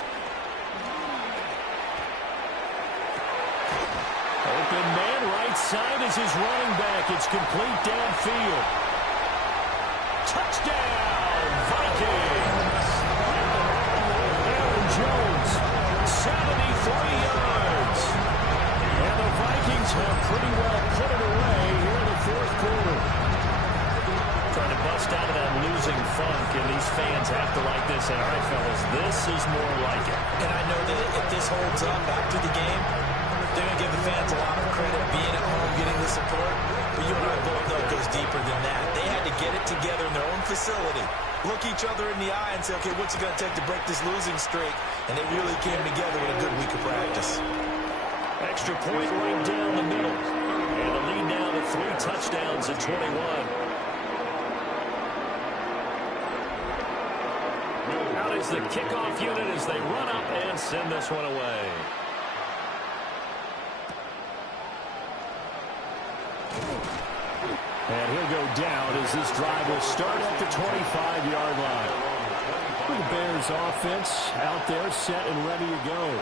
Open man, right side is his running back. It's complete downfield. Touchdown, Vikings! Aaron Jones, 73 yards. And the Vikings have pretty well put it away here in the 4th quarter. Trying to bust out of that losing funk, and these fans have to like this. And all right, fellas, this is more like it. And I know that if this holds up after the game, they're going to give the fans a lot of credit being at home, getting the support. But you and I both know it goes deeper than that. They had to get it together in their own facility, look each other in the eye and say, okay, what's it going to take to break this losing streak? And they really came together with a good week of practice. Extra point right down the middle. And the lead now to 3 touchdowns at 21. Out is the kickoff unit as they run up and send this one away. And he'll go down as this drive will start at the 25-yard line. The Bears offense out there set and ready to go.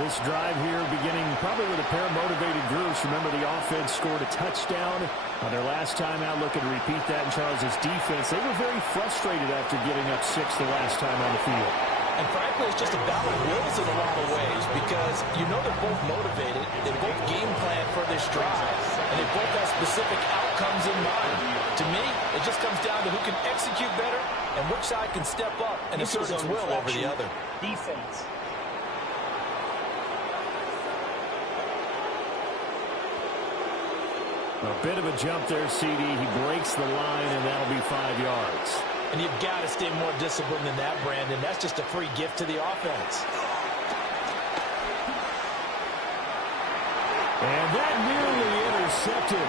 This drive here beginning probably with a pair of motivated groups. Remember, the offense scored a touchdown on their last time out. Looking to repeat that in Charles's defense. They were very frustrated after giving up 6 the last time on the field. And frankly, it's just a battle of wills in a lot of ways because you know they're both motivated. They both game plan for this drive. And they both have specific outcomes in mind. To me, it just comes down to who can execute better and which side can step up and assert its will over the other. Defense. A bit of a jump there, CD. He breaks the line, and that'll be 5 yards. And you've got to stay more disciplined than that, Brandon. That's just a free gift to the offense. And that nearly intercepted.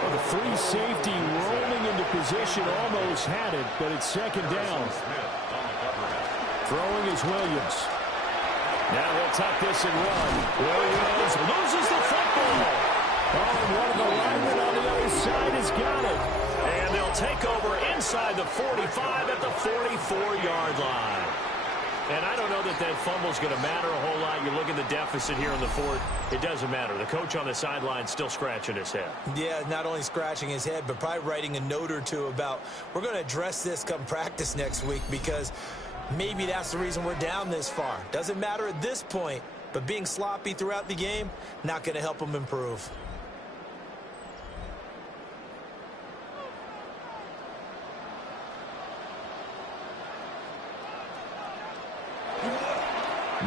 Well, the free safety rolling into position almost had it, but it's second down. Throwing is Williams. Now he'll tuck this and run. Williams loses the football. Oh, and one of the linemen on the other side has got it. And they'll take over inside the 45 at the 44-yard line. And I don't know that that fumble's going to matter a whole lot. You look at the deficit here in the fourth, it doesn't matter. The coach on the sideline still scratching his head. Yeah, not only scratching his head, but probably writing a note or two about, we're going to address this come practice next week, because maybe that's the reason we're down this far. Doesn't matter at this point, but being sloppy throughout the game, not going to help him improve.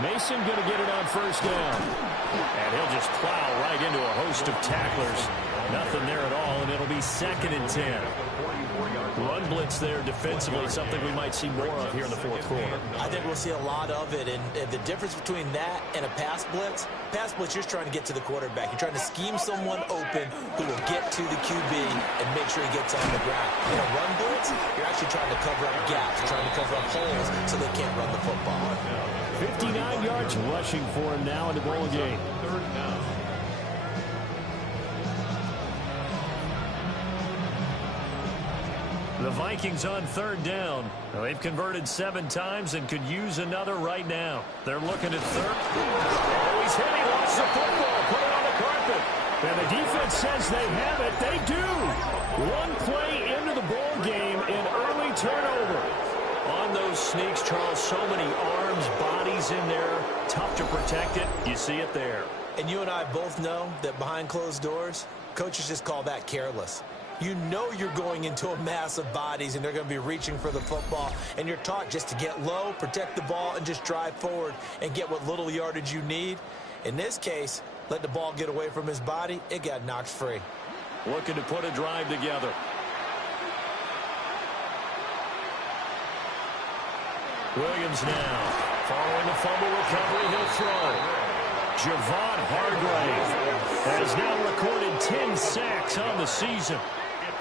Mason going to get it on first down. And he'll just plow right into a host of tacklers. Nothing there at all, and it'll be 2nd and 10. Run blitz there defensively, something we might see more of here in the fourth quarter. I think we'll see a lot of it, and the difference between that and a pass blitz, you're just trying to get to the quarterback. You're trying to scheme someone open who will get to the QB and make sure he gets on the ground. In a run blitz, you're actually trying to cover up gaps, trying to cover up holes so they can't run the football. 59 yards rushing for him now in the ball game. The Vikings on 3rd down. Well, they've converted 7 times and could use another right now. They're looking at 3rd. Oh, he's hit. He lost the football. Put it on the carpet. And the defense says they have it. They do. One play into the ball game, an early turnover. On those sneaks, Charles, so many arms, bodies in there. Tough to protect it. You see it there. And you and I both know that behind closed doors, coaches just call that careless. You know you're going into a mass of bodies, and they're going to be reaching for the football, and you're taught just to get low, protect the ball, and just drive forward and get what little yardage you need. In this case, let the ball get away from his body. It got knocked free. Looking to put a drive together. Williams now. Following the fumble recovery, he'll throw. Javon Hargrave has now recorded 10 sacks on the season.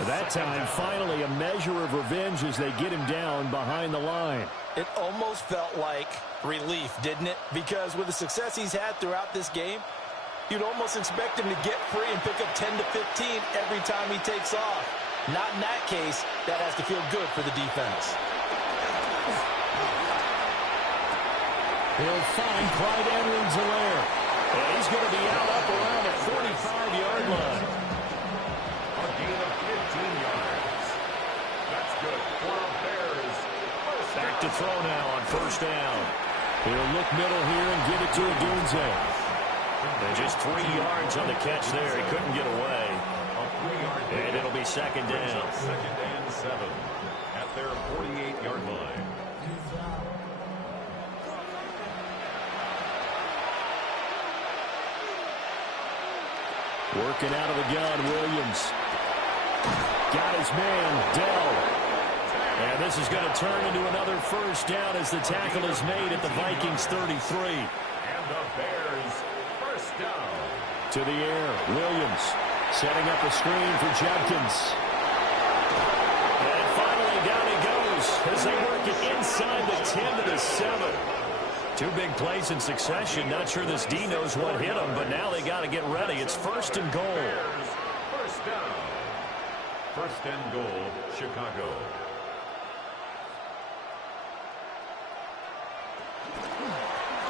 That time, finally, a measure of revenge as they get him down behind the line. It almost felt like relief, didn't it? Because with the success he's had throughout this game, you'd almost expect him to get free and pick up 10 to 15 every time he takes off. Not in that case. That has to feel good for the defense. He'll find Clyde Edwards-Helaire. And he's going to be out up around the 45-yard line. A gain of 15 yards. That's good for the Bears. Back to throw now on first down. He'll look middle here and give it to Odunze. And just 3 yards on the catch there. He couldn't get away. And it'll be 2nd down. 2nd and 7 at their 48-yard line. Working out of the gun, Williams. Got his man, Dell. And this is going to turn into another first down as the tackle is made at the Vikings 33. And the Bears first down. To the air, Williams setting up a screen for Judkins. And finally down he goes as they work it inside the 10 to the 7. 2 big plays in succession. Not sure this D knows what hit him, but now they got to get ready. It's 1st and goal. Bears first down. 1st and goal, Chicago.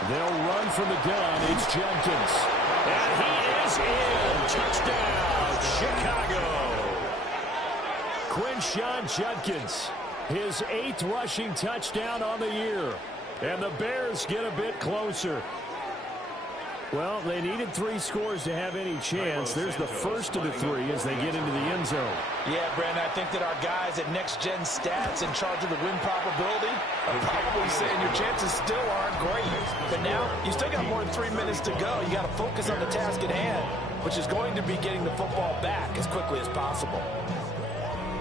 They'll run from the gun. It's Judkins. And he is in. Touchdown, Chicago. Quinshon Judkins, his 8th rushing touchdown on the year. And the Bears get a bit closer. Well, they needed 3 scores to have any chance. There's the first of the 3 as they get into the end zone. Yeah, Brandon, I think that our guys at Next Gen Stats in charge of the win probability are probably saying your chances still aren't great. But now, you still got more than 3 minutes to go. You got to focus on the task at hand, which is going to be getting the football back as quickly as possible.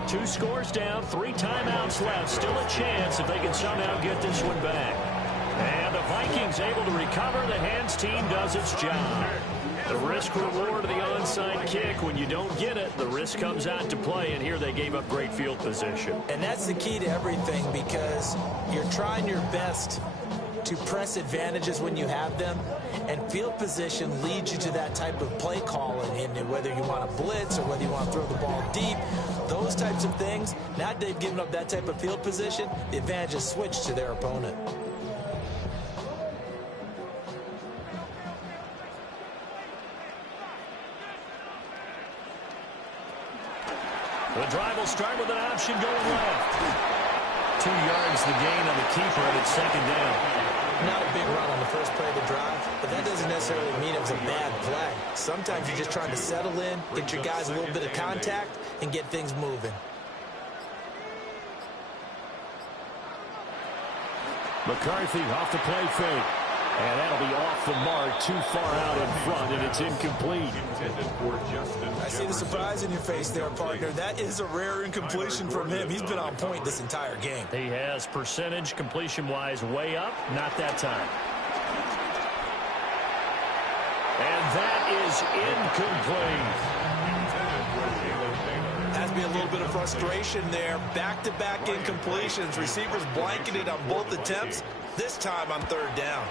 2 scores down, 3 timeouts left. Still a chance if they can somehow get this one back. And the Vikings able to recover. The hands team does its job. The risk reward of the onside kick. When you don't get it, the risk comes out to play, and here they gave up great field position. And that's the key to everything, because you're trying your best to press advantages when you have them, and field position leads you to that type of play calling, and whether you want to blitz or whether you want to throw the ball deep, those types of things. Now they've given up that type of field position, the advantage is switched to their opponent. The drive will start with an option going left. 2 yards the gain on the keeper, and it's second down. Not a big run on the first play of the drive, but that doesn't necessarily mean it was a bad play. Sometimes you're just trying to settle in, get your guys a little bit of contact, and get things moving. McCarthy off the play fake. And that'll be off the mark, too far out in front, and it's incomplete. I see the surprise in your face there, partner. That is a rare incompletion from him. He's been on point this entire game. He has percentage completion-wise way up, not that time. And that is incomplete. Has to be a little bit of frustration there. Back-to-back incompletions. Receivers blanketed on both attempts, this time on third down.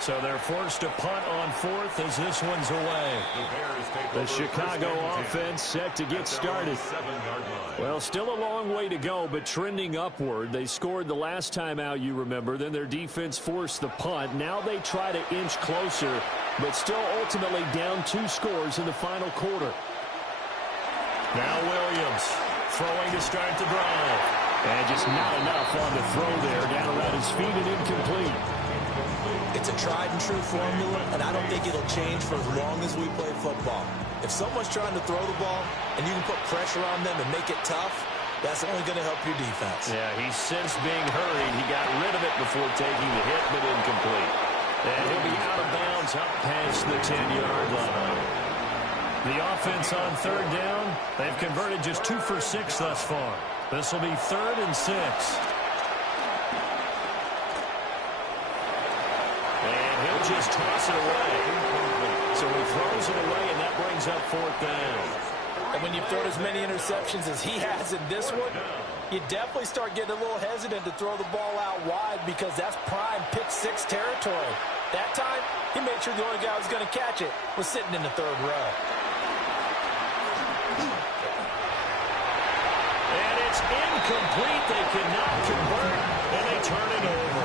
So they're forced to punt on fourth as this one's away. The Chicago offense set to get started. Well, still a long way to go, but trending upward. They scored the last time out, you remember. Then their defense forced the punt. Now they try to inch closer, but still ultimately down 2 scores in the final quarter. Now Williams throwing to start the drive. And just not enough on the throw there. Down around his feet and incomplete. It's a tried-and-true formula, and I don't think it'll change for as long as we play football. If someone's trying to throw the ball and you can put pressure on them and make it tough, that's only going to help your defense. Yeah, he's since being hurried. He got rid of it before taking the hit, but incomplete. And he'll be out of bounds up past the 10-yard line. The offense on third down, they've converted just 2 for 6 thus far. This will be 3rd and 6. Just toss it away. So he throws it away, and that brings up 4th down. And when you've thrown as many interceptions as he has in this one, you definitely start getting a little hesitant to throw the ball out wide, because that's prime pick 6 territory. That time, he made sure the only guy who was going to catch it was sitting in the 3rd row. And it's incomplete. They cannot convert, and they turn it over.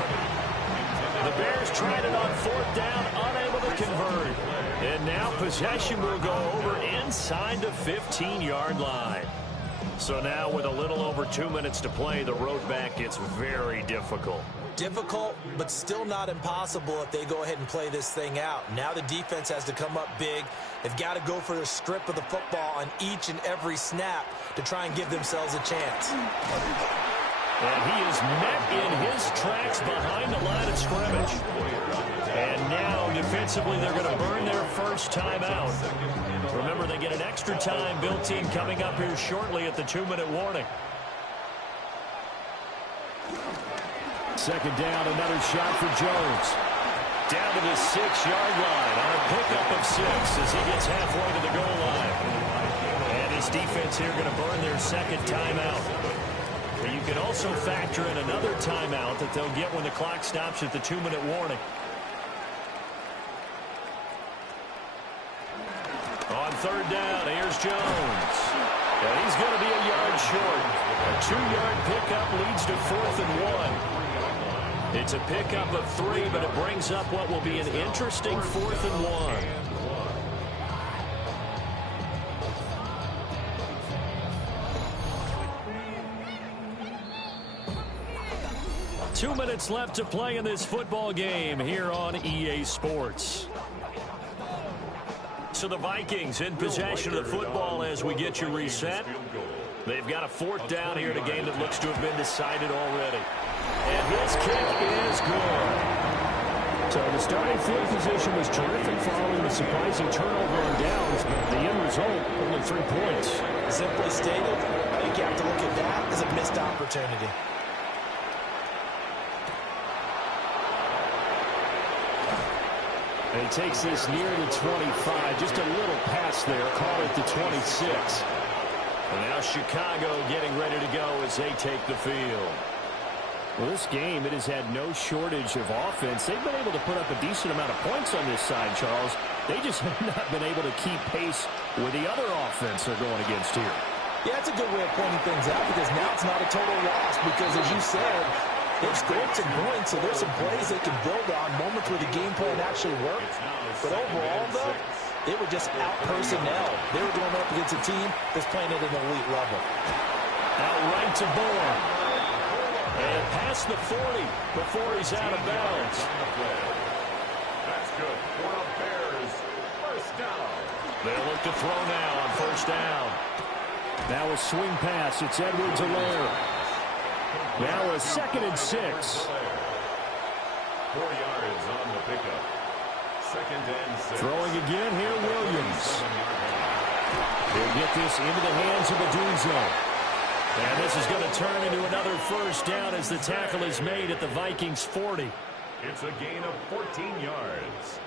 The Bears tried it on 4th down, unable to convert. And now possession will go over inside the 15-yard line. So now with a little over 2 minutes to play, the road back gets very difficult. Difficult, but still not impossible if they go ahead and play this thing out. Now the defense has to come up big. They've got to go for the strip of the football on each and every snap to try and give themselves a chance. And he is met in his tracks behind the line of scrimmage. And now, defensively, they're going to burn their first timeout. Remember, they get an extra time built in coming up here shortly at the 2-minute warning. Second down, another shot for Jones. Down to the 6-yard line on a pickup of 6 as he gets halfway to the goal line. And his defense here going to burn their second timeout. But you can also factor in another timeout that they'll get when the clock stops at the 2-minute warning. On third down, here's Jones. And he's going to be a yard short. A 2-yard pickup leads to 4th and 1. It's a pickup of 3, but it brings up what will be an interesting 4th and 1. 2 minutes left to play in this football game here on EA Sports. So the Vikings in possession of the football as we get you reset. They've got a 4th down here in a game that looks to have been decided already. And his kick is good. So the starting field position was terrific following the surprising turnover on downs, but the end result, only 3 points. Simply stated, I think you have to look at that as a missed opportunity. And he takes this near the 25, just a little pass there, call it the 26. And now Chicago getting ready to go as they take the field. Well, this game, it has had no shortage of offense. They've been able to put up a decent amount of points on this side, Charles. They just have not been able to keep pace with the other offense they're going against here. Yeah, it's a good way of pointing things out because now it's not a total loss because, as you said, they've scored some points, so there's some plays they can build on, moments where the game plan actually worked. But overall, though, they were just out-personnel. They were going up against a team that's playing at an elite level. Out right to Bourne. And past the 40 before he's out of bounds. That's good for the Bears. First down. They'll look to throw now on first down. Now a swing pass. It's Edwards-Helaire. Now a 2nd and 6. 4 yards on the pickup. 2nd and 6. Throwing again here, Williams. He'll get this into the hands of Aduzo. And this is going to turn into another first down as the tackle is made at the Vikings 40. It's a gain of 14 yards.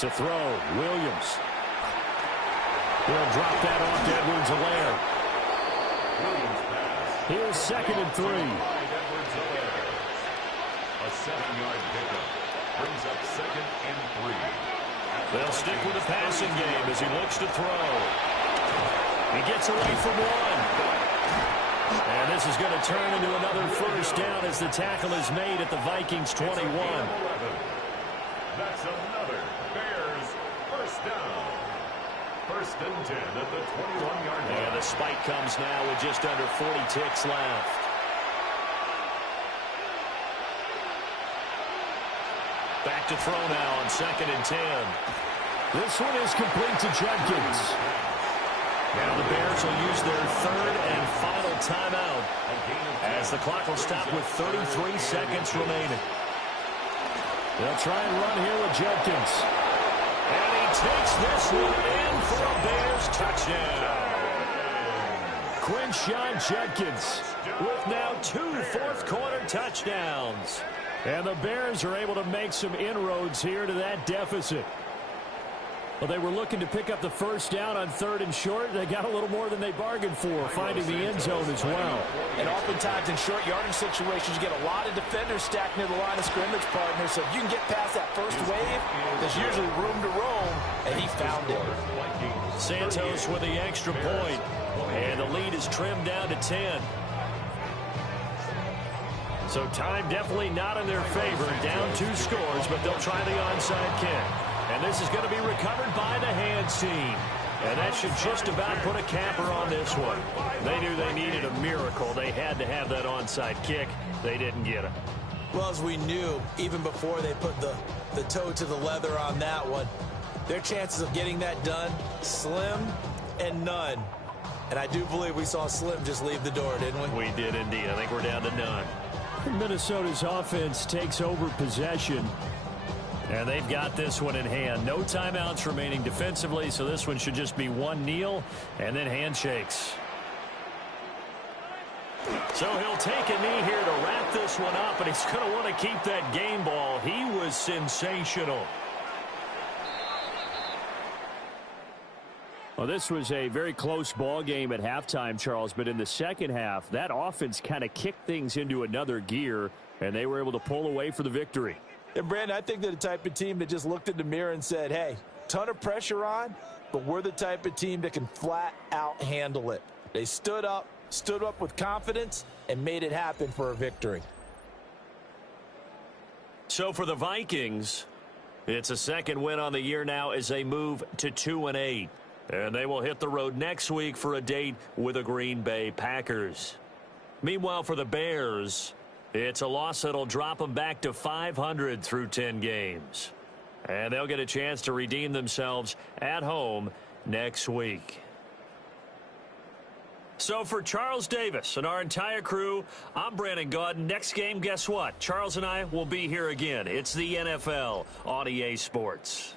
To throw, Williams. He'll drop that off to Edwards-Helaire. Williams pass. Here's 2nd and 3. Edwards-Helaire. A 7-yard pickup. Brings up 2nd and 3. They'll stick with the passing game as he looks to throw. He gets away from one. And this is going to turn into another first down as the tackle is made at the Vikings 21. That's another Bears first down. 1st and 10 at the 21-yard line. And the spike comes now with just under 40 ticks left. Back to throw now on 2nd and 10. This one is complete to Jenkins. Now the Bears will use their 3rd and final timeout as the clock will stop with 33 seconds remaining. They'll try and run here with Jenkins. And he takes this one in for a Bears touchdown. Quinshon Jenkins with now 2 fourth-quarter touchdowns. And the Bears are able to make some inroads here to that deficit. Well, they were looking to pick up the first down on 3rd and short. They got a little more than they bargained for, finding the end zone as well. And oftentimes in short yardage situations, you get a lot of defenders stacked near the line of scrimmage, partner. So if you can get past that first wave, there's usually room to roam, and he found it. Santos with the extra point, and the lead is trimmed down to 10. So time definitely not in their favor. Down 2 scores, but they'll try the onside kick. And this is going to be recovered by the hands team. And that should just about put a capper on this one. They knew they needed a miracle. They had to have that onside kick. They didn't get it. Well, as we knew, even before they put the toe to the leather on that one, their chances of getting that done, slim and none. And I do believe we saw Slim just leave the door, didn't we? We did indeed. I think we're down to none. Minnesota's offense takes over possession. And they've got this one in hand. No timeouts remaining defensively, so this one should just be one kneel and then handshakes. So he'll take a knee here to wrap this one up, and he's going to want to keep that game ball. He was sensational. Well, this was a very close ball game at halftime, Charles, but in the second half, that offense kind of kicked things into another gear, and they were able to pull away for the victory. And, Brandon, I think they're the type of team that just looked in the mirror and said, hey, ton of pressure on, but we're the type of team that can flat out handle it. They stood up with confidence, and made it happen for a victory. So for the Vikings, it's a 2nd win on the year now as they move to 2-8. And they will hit the road next week for a date with the Green Bay Packers. Meanwhile, for the Bears, it's a loss that'll drop them back to 500 through 10 games. And they'll get a chance to redeem themselves at home next week. So for Charles Davis and our entire crew, I'm Brandon Gaudin. Next game, guess what? Charles and I will be here again. It's the NFL on EA Sports.